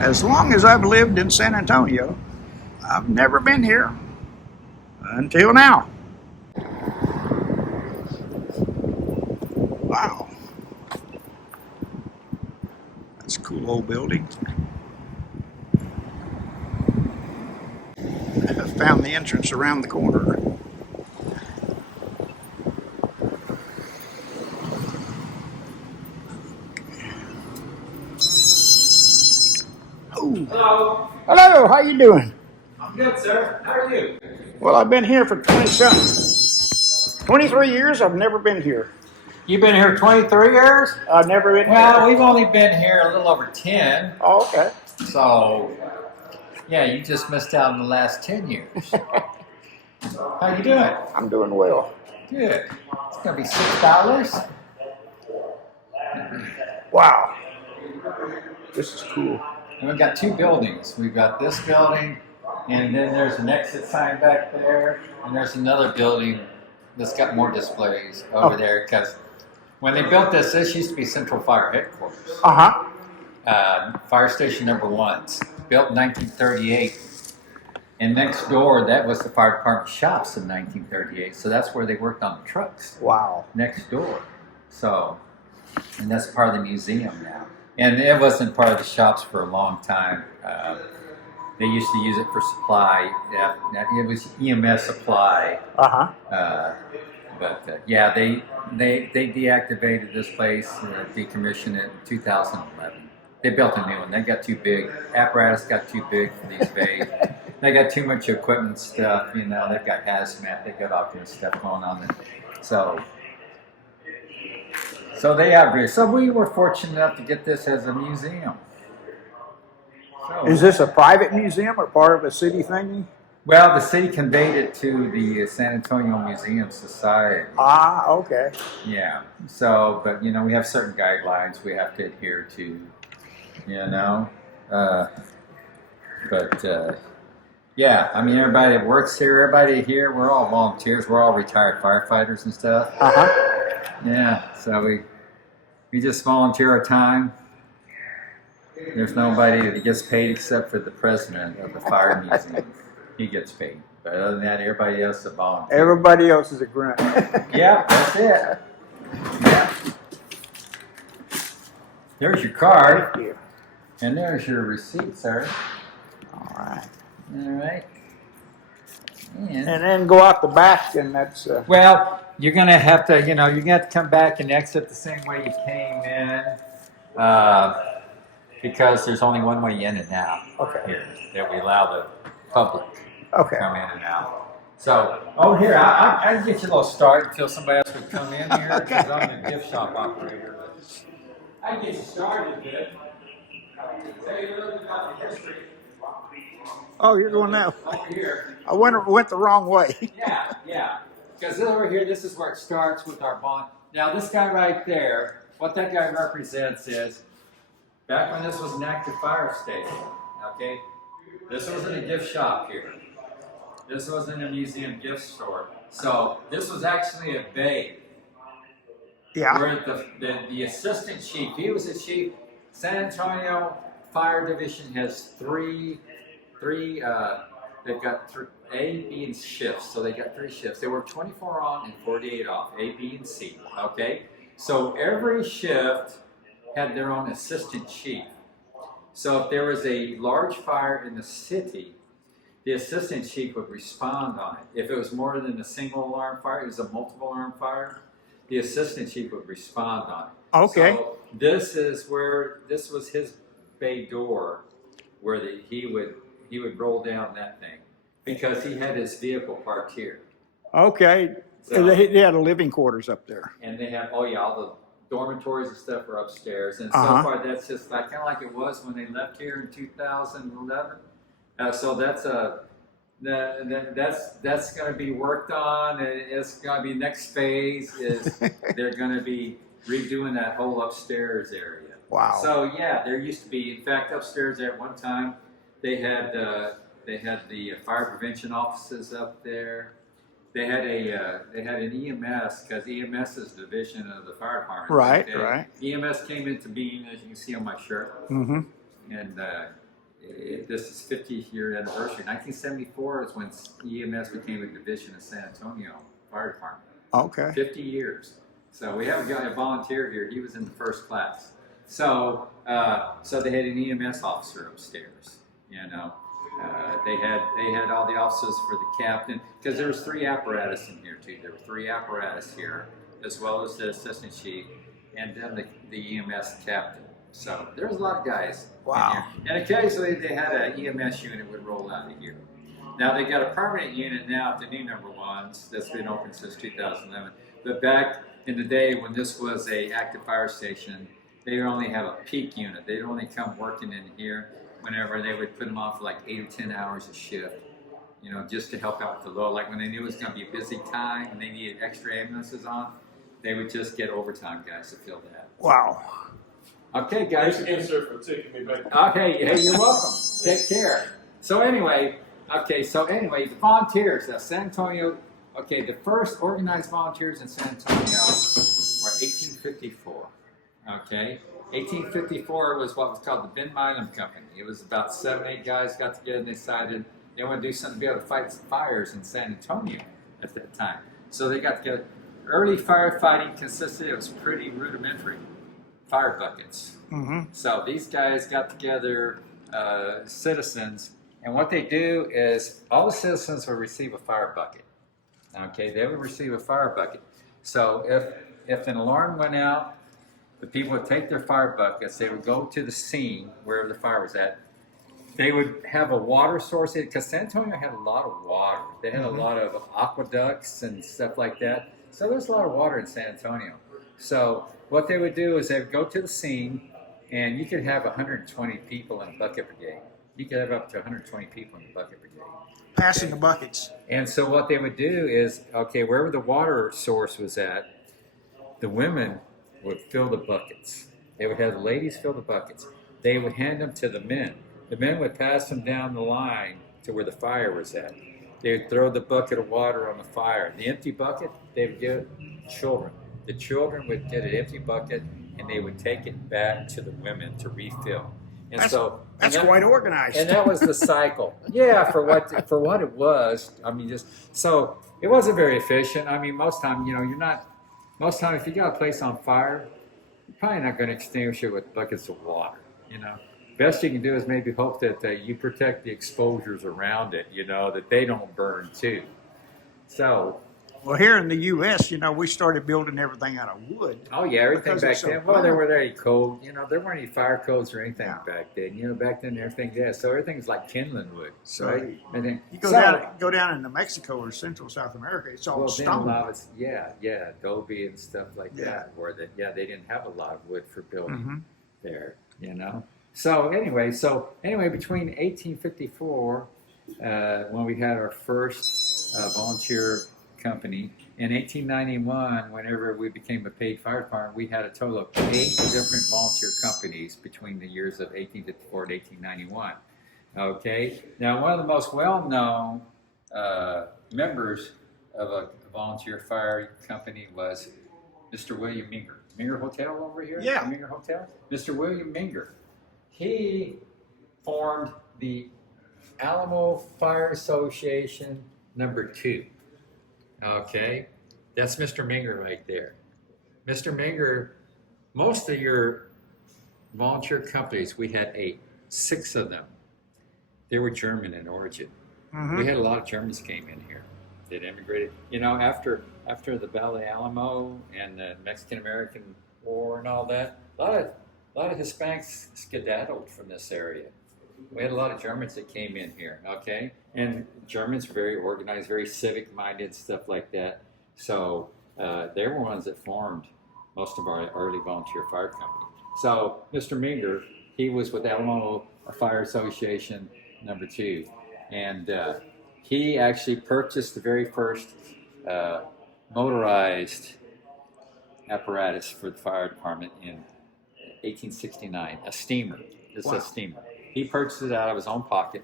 As long as I've lived in San Antonio, I've never been here until now. Wow. That's a cool old building. I found the entrance around the corner. Oh. Hello. Hello, how you doing? I'm good, sir. How are you? Well, I've been here for 20-something. 23 years, I've never been here. You've been here 23 years? I've never been Well, here. we've only been here a little over 10. Oh, okay. So, yeah, you just missed out on the last 10 years. How you doing? I'm doing well. Good. It's going to be $6. Wow. This is cool. And we've got two buildings. We've got this building, and then there's an exit sign back there, and there's another building that's got more displays over there, because when they built this used to be Central Fire Headquarters. Fire Station number 1, built in 1938. And next door, that was the fire department shops in 1938. So that's where they worked on the trucks. Wow. Next door. So, and that's part of the museum now. And it wasn't part of the shops for a long time. They used to use it for supply. It was EMS supply. Yeah, they deactivated this place, decommissioned it in 2011. They built a new one. They got too big. Apparatus got too big for these bays. They got too much equipment stuff. You know, they've got hazmat. They got all kinds of stuff going on there. So they outgrew. So we were fortunate enough to get this as a museum. So, Is this a private museum or part of a city thingy? well, the city conveyed it to the San Antonio Museum Society. Ah, okay. Yeah. So, but you know, we have certain guidelines we have to adhere to. You know, yeah. I mean, everybody that works here, everybody here, we're all volunteers. We're all retired firefighters and stuff. Yeah. So we just volunteer our time. There's nobody that gets paid except for the president of the fire museum. He gets paid. But other than that, everybody else is a volunteer. Everybody else is a grunt. Yeah, that's it. Yeah. There's your card. Thank you. And there's your receipt, sir. All right. All right. And then go out the back, and that's... Well, you're going to have to, you know, you're going to have to come back and exit the same way you came in. Because there's only one way in and out here that we allow the public to come in and out. So, here, I can get you a little start until somebody else would come in here, because I'm the gift shop operator. But I can get you started a bit. Tell you a little bit about the history. Oh, you're going now. Over here. I went the wrong way. Yeah. Because over here, this is where it starts with our bond. Now, this guy right there, what that guy represents is, back when this was an active fire station, okay, this wasn't a gift shop here. This wasn't a museum gift store. So this was actually a bay. Yeah. Where the assistant chief, he was the chief. San Antonio Fire Division has three. They've got A, B, and shifts. So they got 3 shifts. They work 24 on and 48 off. A, B, and C. Okay. So every shift had their own assistant chief. So if there was a large fire in the city, the assistant chief would respond on it. If it was more than a single alarm fire, it was a multiple alarm fire, the assistant chief would respond on it. Okay. So this was his bay door where he would roll down that thing because he had his vehicle parked here. Okay. So, they had living quarters up there. And they have, all the dormitories and stuff are upstairs. And so far, that's just kind of like it was when they left here in 2011. So that's going to be worked on. It's going to be next phase is they're going to be redoing that whole upstairs area. Wow. So yeah, there used to be, in fact, upstairs there at one time they had the fire prevention offices up there. They had an EMS, because EMS is a division of the fire department. Right, okay? right. EMS came into being, as you can see on my shirt. Mm-hmm. And this is 50th year anniversary. 1974 is when EMS became a division of San Antonio Fire Department. Okay. 50 years. So we have a guy, a volunteer here. He was in the first class. So so they had an EMS officer upstairs. You know, they had all the officers for the captain, because there was 3 apparatus in here too. There were 3 apparatus here, as well as the assistant chief, and then the EMS captain. So there was a lot of guys Wow. in here. And occasionally they had an EMS unit would roll out of here. Now they got a permanent unit now at the new number 1s that's been open since 2011. But back in the day when this was a active fire station, they only have a peak unit. They'd only come working in here whenever they would put them on for like 8 or 10 hours a shift, you know, just to help out with the load. Like when they knew it was going to be a busy time and they needed extra ambulances on, they would just get overtime guys to fill that. Wow. Okay, guys. Thanks again, sir, for taking me back. Okay, hey, you're welcome. Take care. So anyway, the volunteers, San Antonio, okay, the first organized volunteers in San Antonio were 1854. Okay, 1854 was what was called the Ben Milam Company. It was about 7, 8 guys got together and decided they wanted to do something to be able to fight some fires in San Antonio at that time. So they got together. Early firefighting consisted, it was pretty rudimentary, fire buckets. Mm-hmm. So these guys got together, citizens, and what they do is all the citizens will receive a fire bucket. Okay, they would receive a fire bucket. So if an alarm went out, the people would take their fire buckets, they would go to the scene, wherever the fire was at. They would have a water source, because San Antonio had a lot of water. They had a lot of aqueducts and stuff like that. So there's a lot of water in San Antonio. So what they would do is they would go to the scene, and you could have 120 people in a bucket brigade. You could have up to 120 people in the bucket brigade. Passing the buckets. And so what they would do is, okay, wherever the water source was at, the women would fill the buckets. They would have the ladies fill the buckets. They would hand them to the men. The men would pass them down the line to where the fire was at. They would throw the bucket of water on the fire. The empty bucket, they would give children. The children would get an empty bucket, and they would take it back to the women to refill. And That's quite organized. And that was the cycle. Yeah, for what it was. I mean, so it wasn't very efficient. I mean, most time, if you got a place on fire, you're probably not going to extinguish it with buckets of water. Best you can do is maybe hope that you protect the exposures around it, that they don't burn too. So. Well, here in the U.S., we started building everything out of wood. Oh yeah, everything because back it's so then. Well, there flat. were any code. There weren't any fire codes or anything Yeah. back then. Back then everything. Yeah, so everything's like kindling wood, So right? And then You go down into Mexico or Central South America, it's all well, then a stone. lot of it's, Adobe and stuff like Yeah. that. Where they didn't have a lot of wood for building Mhm. there. So anyway, between 1854, when we had our first volunteer company, in 1891, whenever we became a paid fire department, we had a total of 8 different volunteer companies between the years of 1854 and 1891. Okay, now one of the most well-known members of a volunteer fire company was Mr. William Minger. Minger Hotel over here? Yeah. Minger Hotel? Mr. William Minger. He formed the Alamo Fire Association number 2. Okay, that's Mr. Minger right there. Mr. Minger, most of your volunteer companies, we had 8, 6 of them. They were German in origin. Mhm. We had a lot of Germans came in here. They'd immigrated. After the Battle of Alamo and the Mexican-American War and all that, a lot of Hispanics skedaddled from this area. We had a lot of Germans that came in here, okay? And Germans were very organized, very civic-minded, stuff like that. So they were ones that formed most of our early volunteer fire company. So Mr. Minger, he was with Alamo Fire Association number 2. And he actually purchased the very first motorized apparatus for the fire department in 1869, a steamer. This is Wow. a steamer. He purchased it out of his own pocket.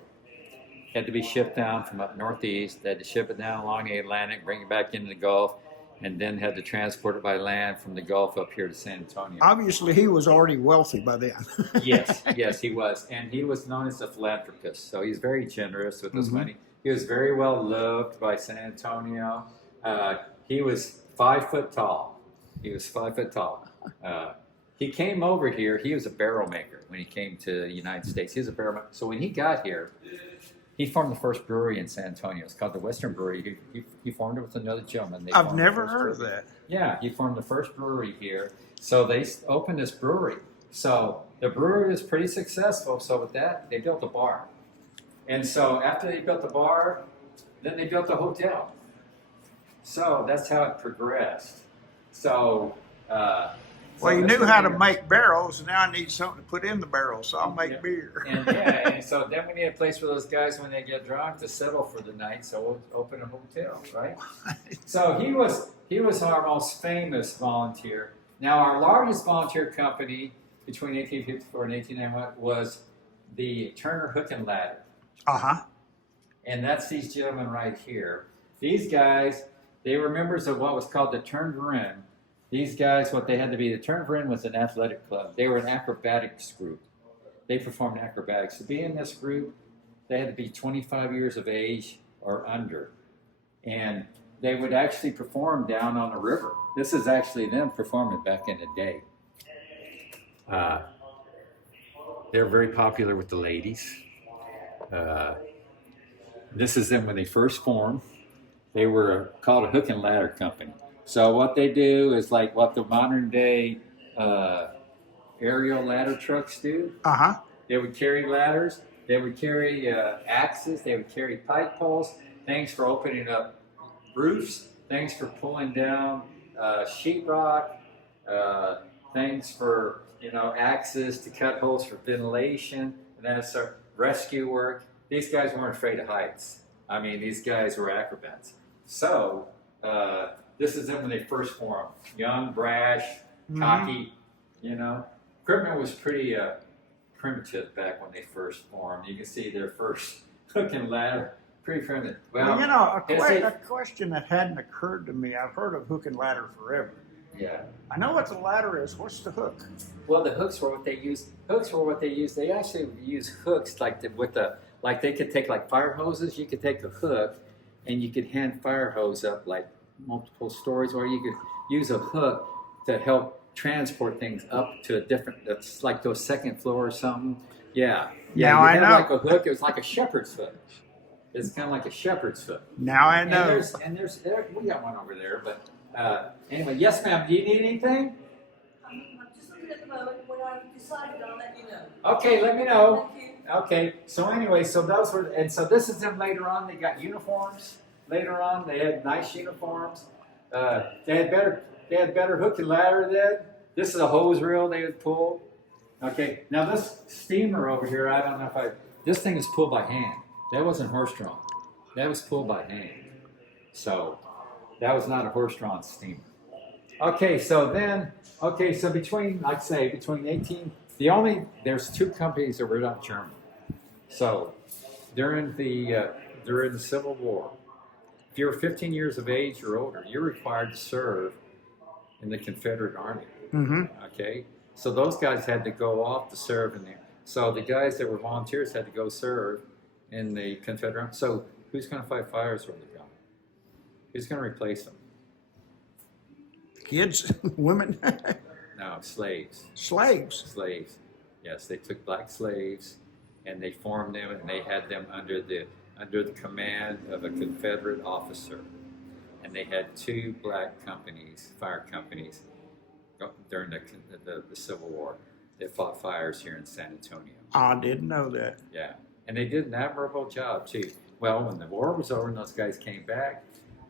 Had to be shipped down from up northeast. They had to ship it down along the Atlantic, bring it back into the Gulf. and then had to transport it by land from the Gulf up here to San Antonio. Obviously, he was already wealthy by then. Yes, he was. And he was known as a philanthropist. So he's very generous with his money. He was very well loved by San Antonio. He was 5 foot tall. He came over here. He was a barrel maker when he came to the United States. He was a barrel maker. So when he got here, he formed the first brewery in San Antonio. It's called the Western Brewery. He formed it with another gentleman. I've never heard of that. Yeah, he formed the first brewery here. So they opened this brewery. So the brewery was pretty successful. So with that, they built a bar. And so after they built the bar, then they built a hotel. So that's how it progressed. So, well, you knew how to make barrels, and now I need something to put in the barrels, so I'll make beer. And so then we need a place for those guys when they get drunk to settle for the night. So we'll open a hotel, right? So he was our most famous volunteer. Now our largest volunteer company between 1854 and 1891 was the Turner Hook and Ladder. And that's these gentlemen right here. These guys, they were members of what was called the Turned Rim. These guys, what they had to be, the Turned Rim was an athletic club. They were an acrobatics group. They performed acrobatics. To be in this group, they had to be 25 years of age or under. And they would actually perform down on the river. This is actually them performing back in the day. They're very popular with the ladies. This is them when they first formed. They were called a hook and ladder company. So what they do is like what the modern day aerial ladder trucks do. They would carry ladders. They would carry axes. They would carry pike poles. Things for opening up roofs. Things for pulling down sheetrock. Things for axes to cut holes for ventilation. And then it's rescue work. These guys weren't afraid of heights. I mean, these guys were acrobats. So this is them when they first formed. Young, brash, cocky, Equipment was pretty primitive back when they first formed. You can see their first hook and ladder, pretty primitive. Well, a question that hadn't occurred to me. I've heard of hook and ladder forever. Yeah. I know what the ladder is. What's the hook? Well, the hooks were what they used. They actually use hooks like they could take like fire hoses. You could take a hook and you could hand fire hose up like multiple stories, or you could use a hook to help transport things up to that's like to a second floor or something. Yeah. Now I know. Like a hook. It was like a shepherd's hook. It's kind of like a shepherd's hook. Now I know. And there's we got one over there, but anyway, yes, ma'am. Do you need anything? I'm just looking at the moment. When I've decided, I'll let you know. Okay, let me know. Thank you. Okay, so anyway, so those were, and so this is them later on. They got uniforms. Later on, they had nice uniforms. They had better hook and ladder then. This is a hose reel they would pull. Okay, now this steamer over here, I don't know if this thing is pulled by hand. That wasn't horse-drawn. That was pulled by hand. So that was not a horse-drawn steamer. Okay, so between 18, there's two companies that were not German. So during the Civil War, if you were 15 years of age or older, you're required to serve in the Confederate Army. Okay, so those guys had to go off to serve in there. So the guys that were volunteers had to go serve in the Confederate Army. So who's going to fight fires when they're gone? Who's going to replace them? Kids, women, No, slaves. slaves. Slaves. Yes, they took black slaves and they formed them, and they had them under the command of a Confederate officer. And they had two black companies, fire companies, during the Civil War. They fought fires here in San Antonio. I didn't know that. Yeah, and they did an admirable job too. Well, when the war was over and those guys came back,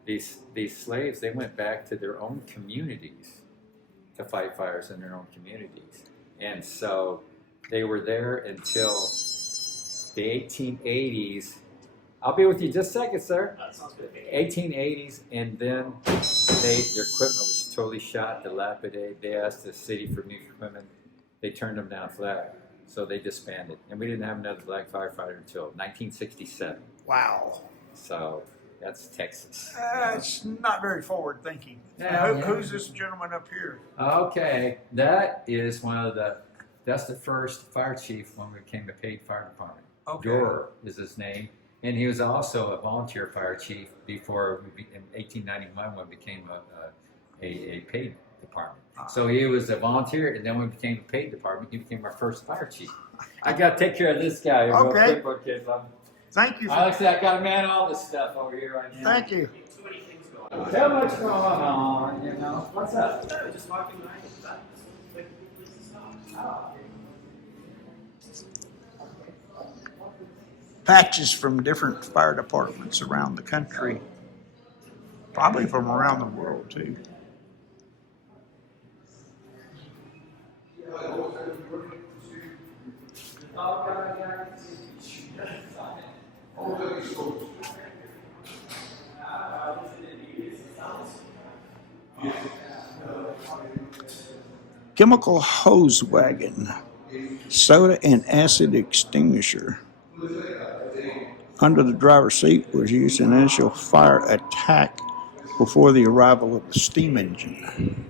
these slaves, they went back to their own communities to fight fires in their own communities. And so they were there until the 1880s. I'll be with you just a second, sir. That sounds good. 1880s, and then their equipment was totally shot, dilapidated. They asked the city for new equipment. They turned them down flat, so they disbanded. And we didn't have another black firefighter until 1967. Wow. So That's Texas. It's not very forward thinking. Yeah, yeah. Who's this gentleman up here? Okay, that is that's the first fire chief when we became a paid fire department. Okay. Dorer is his name. And he was also a volunteer fire chief before in 1891 when we became a paid department. So he was a volunteer, and then when we became a paid department, he became our first fire chief. I got to take care of this guy. Okay. Real quick, kids. Thank you. Like I said, I got to man all this stuff over here right now. Thank you. So much going on, you know. What's up? Just walking by. Patches from different fire departments around the country, probably from around the world too. Chemical hose wagon, soda and acid extinguisher. Under the driver's seat was used in initial fire attack before the arrival of the steam engine.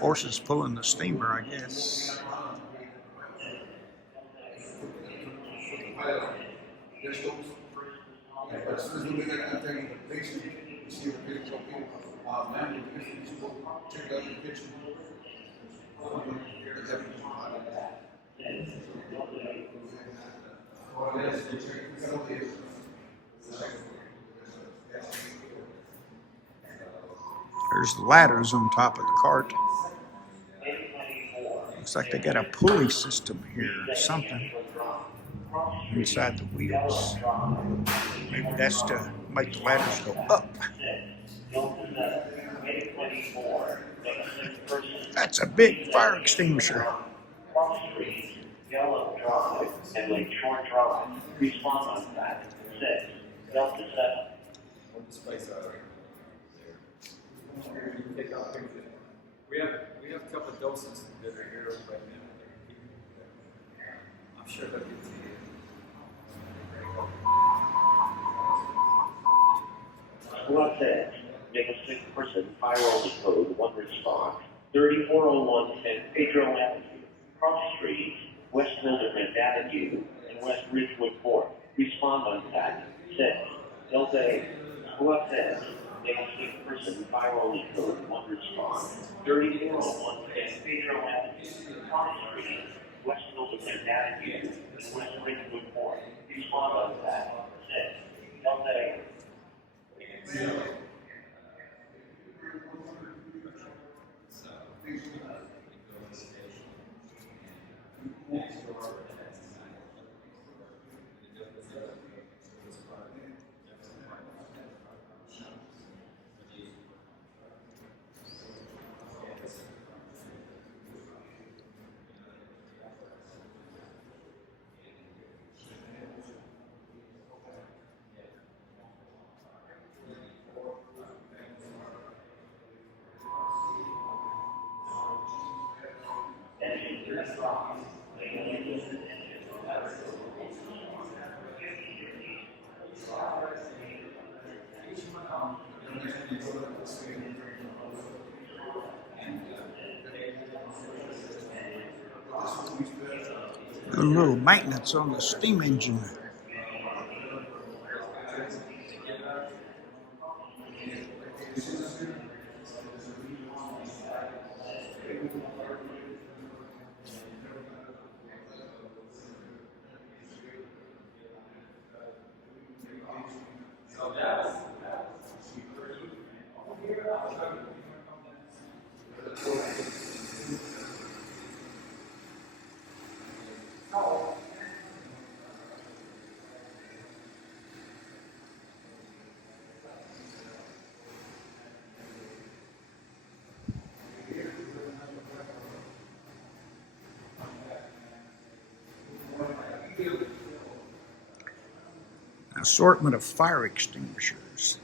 Horses pulling the steamer, I guess. There's the ladders on top of the cart. Looks like they got a pulley system here or something inside the wheels. Maybe that's to make the ladders go up. That's a big fire extinguisher. Yellow Drive and Lakeshore Drive. Respond on that. 6 Delta 7. We have a couple of docents that are here right now. I'm sure they'll get to you. Squad 6, make a 6-person fire only code 1 response. 3401 San Pedro Avenue, Cross Street, West Milderman Avenue, and West Ridgewood Court. Respond on that. 6 Delta 8. Squad 6, make a 6-person fire only code 1 response. 3401 San Pedro Avenue, Cross Street, West Milderman Avenue, and West Ridgewood Court. Respond on that. 6 Delta 8. A little maintenance on the steam engine. Assortment of fire extinguishers.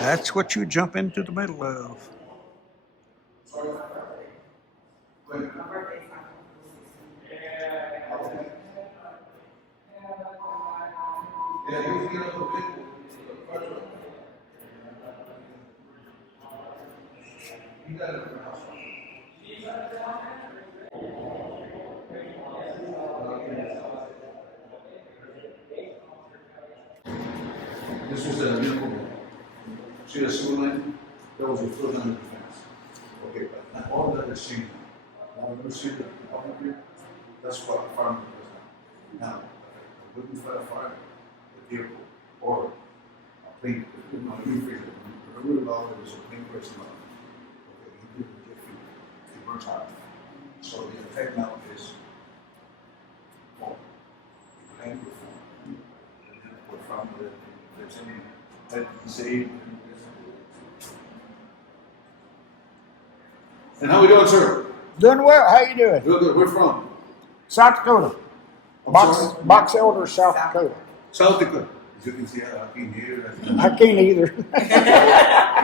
That's what you jump into the middle of. This was a minimal. See the sewer line? That was a foot under the fence. Okay, but not all that is seen. Now, you see the public here? That's what the farmer does now. Now, looking for a fire, the vehicle, or a plane, the rule law is a plane person. Okay, you do get food, it burns hot. So the effect now is, oh, plane reform. And then what from there's any, that saved. And how we doing, sir? Doing well. How you doing? Good, good. Where from? South Dakota. I'm Box, sorry? Box Elder, South Dakota. South Dakota. As you can see, I can hear. I can't either.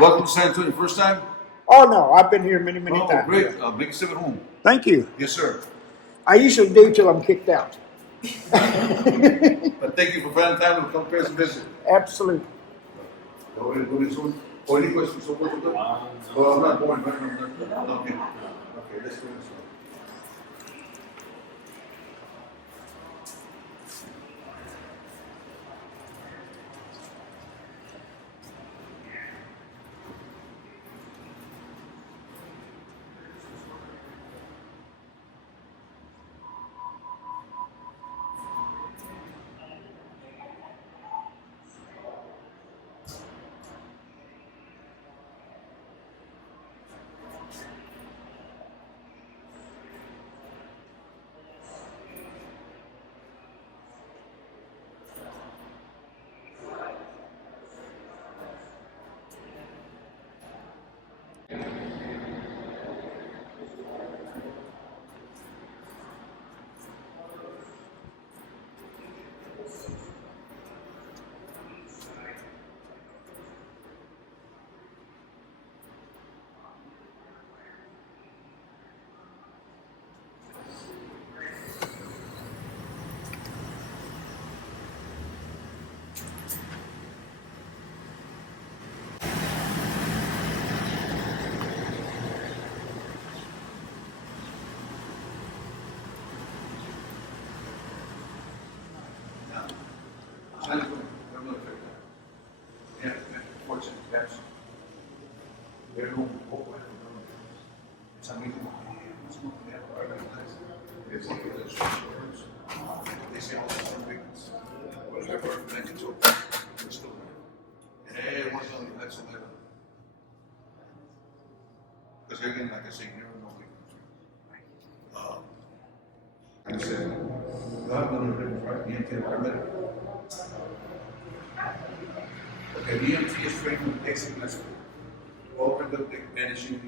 Welcome to San Antonio. First time? Oh no, I've been here many, many Oh, times. great. Make yourself at home. Thank you. Yes, sir. I usually do till I'm kicked out. But thank you for finding time to come pay us a visit. Absolutely. Go ahead, go ahead, soon. Oh, any questions so far? Oh, I'm not born, but okay. Okay, let's do this one. San Antonio, I'm not affected. Yeah, fortunate, yes. They're going to go away. It's amazing. It's not there, I recognize. It's like the short. They say all the same things. Whatever, connected to it, we're still there. And everyone's on the next level. Because again, like I say, never know. Like I said, God knows everything, right? The intent paramedic. Okay, the EMT is trained from exit lesson. Open the bandage unit,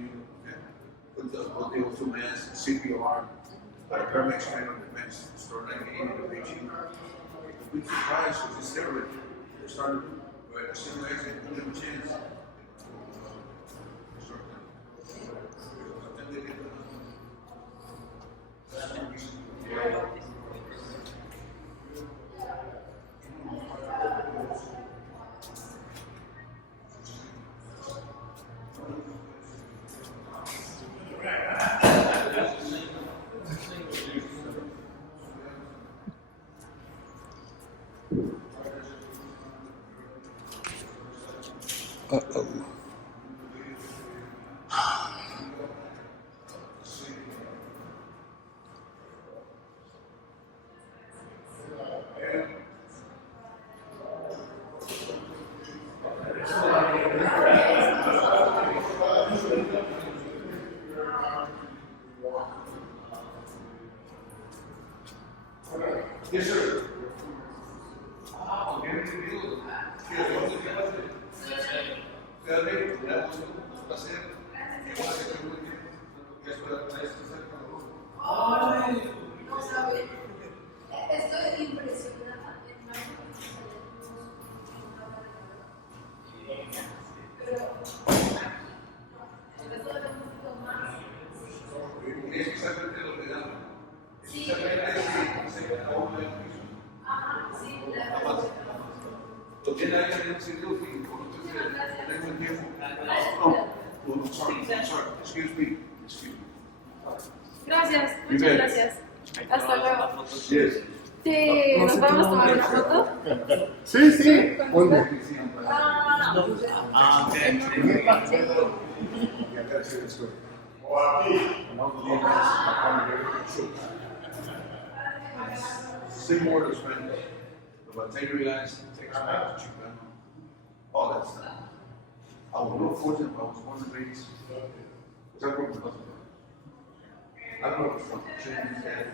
okay? Put the O2 mask, CPR, paramedics trained on the bench, store 98 in the patient. We'd be surprised because it's steroid. They're starting to, but they're still exit, give them a chance. Uh-oh. Yes, sir. No sabe. Estoy impresionada. Gracias, You muchas bet. gracias. Hasta luego. Yes. Sí, nos podemos tomar una foto. Sí, sí. Muy bien. Ah, Yeah, I gotta share this story. When I was a little guy, my father gave me a shoe. Same word as Spanish. But take realize, take Spanish, Chicano, all that stuff. I was real fortunate, but I was born and raised. Because I grew up in Hudson. I grew up from James and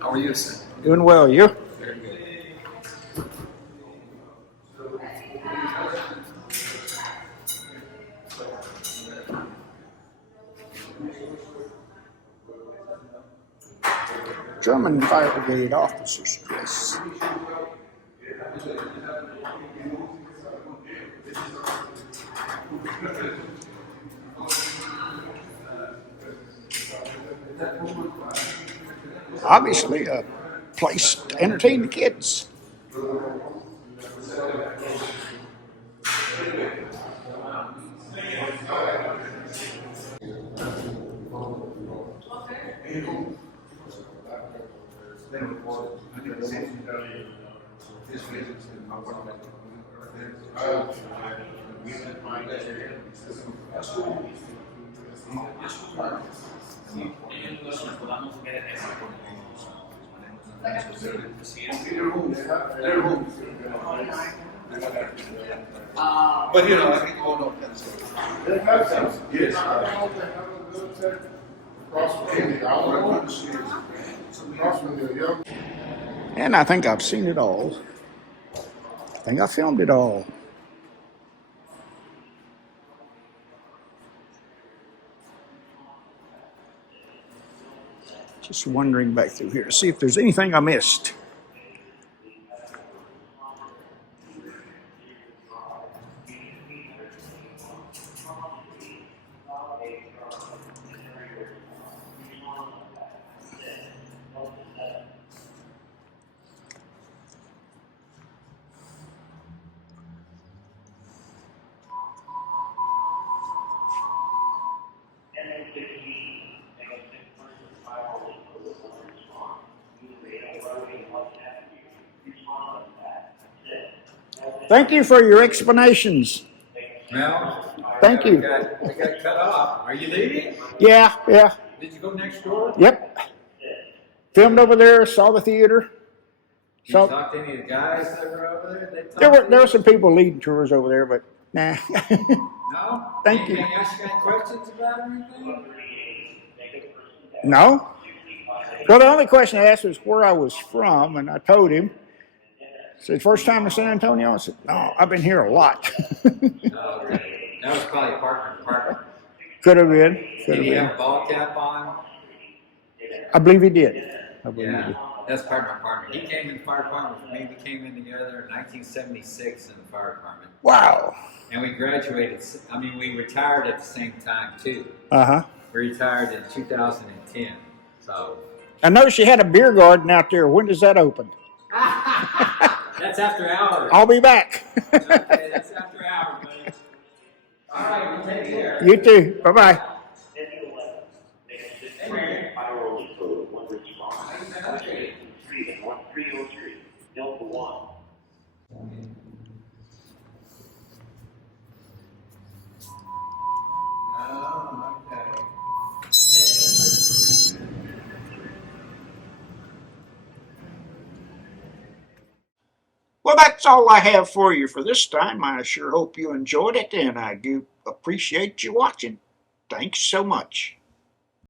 How are you, sir? Doing well, you? Very good. German Fire Brigade officers dress. Obviously, a place to entertain the kids. his visits and my work. But you know, I think all of that. Yes. And I think I've seen it all. I think I filmed it all. Just wandering back through here to see if there's anything I missed. Thank you for your explanations. Well, Thank you. I got cut off. Are you leaving? Yeah. Did you go next door? Yep. Filmed over there, saw the theater. Did you So talk to any of the guys that were over there? They talked there to were you? some people leading tours over there, but nah. No? Thank you. Anything else you got questions about or anything? No. Well, the only question I asked was where I was from, and I told him. Said, first time in San Antonio? I said, no, I've been here a lot. Oh, okay. That was probably partner. Could have been. Could Did have he have been. a ball cap on? I believe he did. I believe he did. Yeah, that's partner. He came in the fire department with me. We came in together in 1976 in the fire department. Wow. And we graduated, we retired at the same time too. Uh-huh. We retired in 2010, so. I noticed you had a beer garden out there. When does that open? That's after hours. I'll be back. Okay, that's after hours, buddy. All right, you take care. You too. Bye-bye. Fire only code, one response. Street and 1303, Delta 1. Oh, okay. Well, that's all I have for you for this time. I sure hope you enjoyed it, and I do appreciate you watching. Thanks so much.